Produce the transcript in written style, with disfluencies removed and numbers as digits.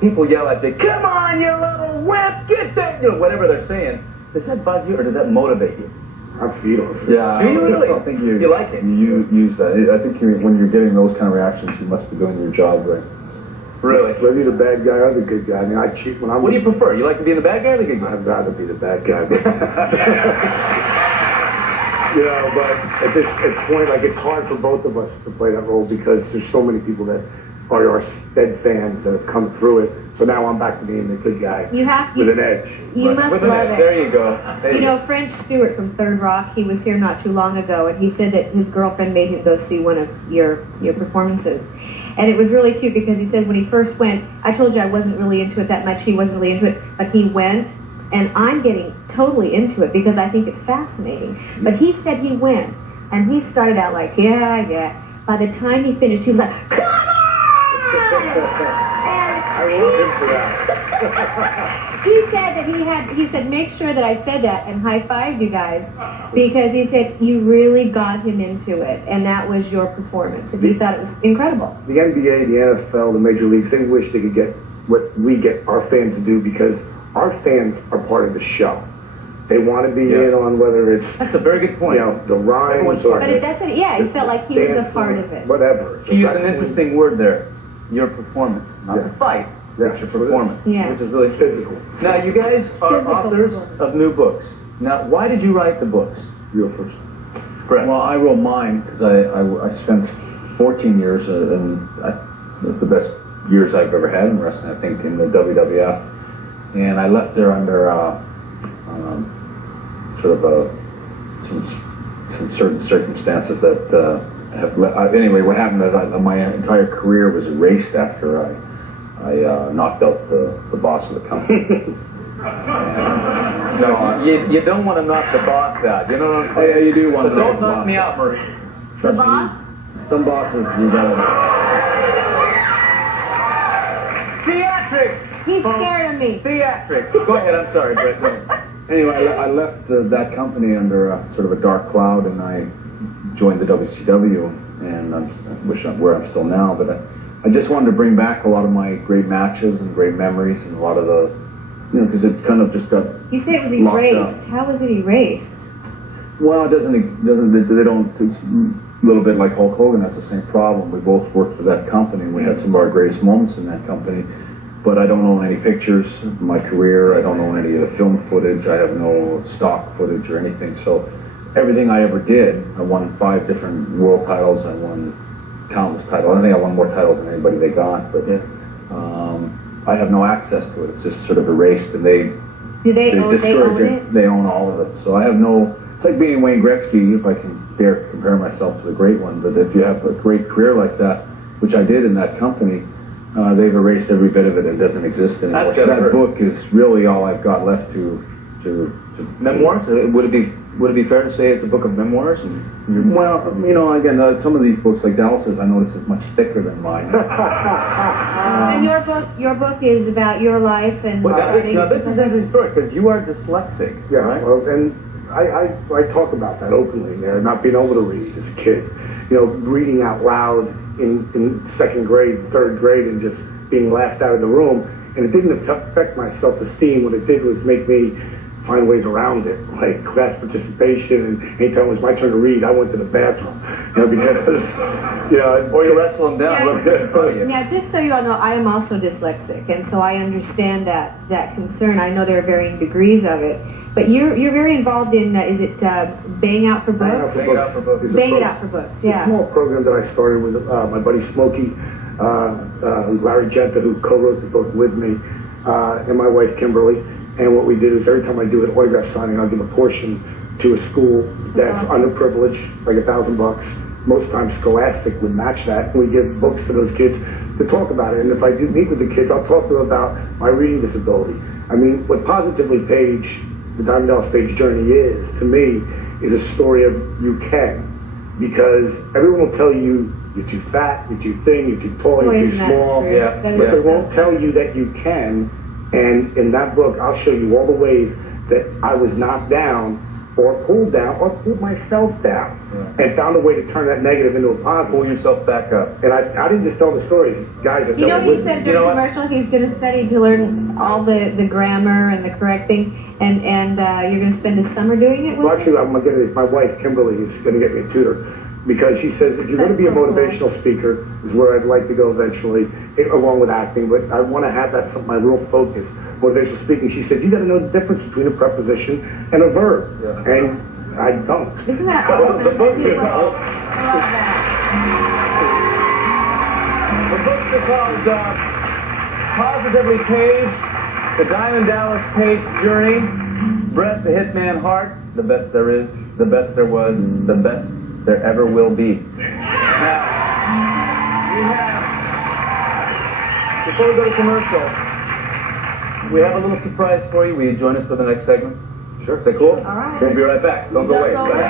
people yell at you, come on, you little wimp, get that, you know, whatever they're saying. Does that buzz you or does that motivate you? I feed on it. Yeah. Do you really? I think you like it. You use that. I think when you're getting those kind of reactions, you must be doing your job right. Really? Whether you're the bad guy or the good guy. I mean, I cheat when I'm... What do you prefer? You like to be the bad guy or the good guy? I'd rather be the bad guy. But you know, but at this point, like, it's hard for both of us to play that role because there's so many people that are our stead fans that have come through it. So now I'm back to being the good guy with an edge. You must with love it. There you go. You know, French Stewart from Third Rock, he was here not too long ago, and he said that his girlfriend made him go see one of your performances. And it was really cute because he said when he first went, I told you I wasn't really into it that much, he wasn't really into it, but he went, and I'm getting totally into it because I think it's fascinating. But he said he went, and he started out like, yeah, yeah. By the time he finished, he was like, come on! I love him for that. He said that he said, make sure that I said that and high-fived you guys because he said you really got him into it and that was your performance and he thought it was incredible. The NBA, the NFL, the Major Leagues, they wish they could get what we get our fans to do because our fans are part of the show. They want to be in on whether it's... That's a very good point. You know, the rhymes or... But that's it, yeah, he felt like he was a part of it. Whatever. You used an interesting word there. Your performance. Not the fight, it's your performance. Yeah. Which is really physical. Now, you guys are authors of new books. Now, why did you write the books? You go first. Brett. Well, I wrote mine because I spent 14 years and the best years I've ever had in wrestling, I think, in the WWF. And I left there under sort of some certain circumstances that anyway, what happened is my entire career was erased after I knocked out the boss of the company. No, you don't want to knock the boss out. You know what I'm saying? Yeah, you do want to knock don't knock me out, Marie. The boss? Some bosses, you gotta... Theatrics! He's scared of me. Theatrics! Go ahead, I'm sorry, Brett. Anyway, I left that company under sort of a dark cloud, and I joined the WCW, and I wish I'm where I'm still now, but I just wanted to bring back a lot of my great matches and great memories and a lot of the, you know, because it kind of just got You say it was erased. erased. How was it erased? Well, they don't, it's a little bit like Hulk Hogan, that's the same problem. We both worked for that company, and we had some of our greatest moments in that company, but I don't own any pictures of my career, I don't own any of the film footage, I have no stock footage or anything, so everything I ever did, I won 5 different world titles, I won countless titles. I think I won more titles than anybody they got, but I have no access to it. It's just sort of erased, and they own it? They own all of it. So I have no... It's like being Wayne Gretzky, if I can dare compare myself to the great one, but if you have a great career like that, which I did in that company, they've erased every bit of it. It doesn't exist anymore. So that book is really all I've got left to memoirs? Would it be fair to say it's a book of memoirs? Well, you know, again, some of these books, like Dallas's, I noticed is much thicker than mine. And your book is about your life and... Well, now this is an interesting story, because you are dyslexic. Yeah, right? well, and I talk about that openly there, not being able to read as a kid. You know, reading out loud in 2nd grade, 3rd grade, and just being laughed out of the room. And it didn't affect my self-esteem. What it did was make me find ways around it, like class participation, and anytime it was my turn to read, I went to the bathroom, you know, because, you know... Or you wrestle them down a little bit. Now, just so you all know, I am also dyslexic, and so I understand that concern. I know there are varying degrees of it, but you're very involved in, is it Bang Out for Books? Bang Out for Books. Bang It Out for Books, yeah. It's a small program that I started with my buddy Smokey, Larry Genta, who co-wrote the book with me, and my wife Kimberly. And what we did is every time I do an autograph signing, I'll give a portion to a school that's underprivileged, like $1,000. Most times Scholastic would match that. And we give books to those kids to talk about it. And if I do meet with the kids, I'll talk to them about my reading disability. I mean, what Positively Page, the Diamond Dallas Page journey is, to me, is a story of you can. Because everyone will tell you you're too fat, you're too thin, you're too tall, you're too small. Yeah. But they won't tell you that you can. And in that book, I'll show you all the ways that I was knocked down, or pulled down, or pulled myself down, and found a way to turn that negative into a positive. Pull yourself back up. And I didn't just tell the stories, guys. You know, he said during commercial he's going to study to learn all the grammar and the correcting, and you're going to spend the summer doing it with Well, actually, I'm going to get my wife, Kimberly, is going to get me a tutor. Because she says, if you're going to be a motivational speaker, is where I'd like to go eventually, along with acting, but I want to have that my real focus. Motivational speaking, she said, you got to know the difference between a preposition and a verb. Yeah. And I don't. Isn't that awesome? The book is called, I love that. The book is called Positively Page, The Diamond Dallas Page Journey, Bret the Hitman Hart, the best there is, the best there was, the best there ever will be. Now, we have, before we go to commercial, we have a little surprise for you. Will you join us for the next segment? Sure. Is that cool? All right. We'll be right back. Don't go away. Don't go away.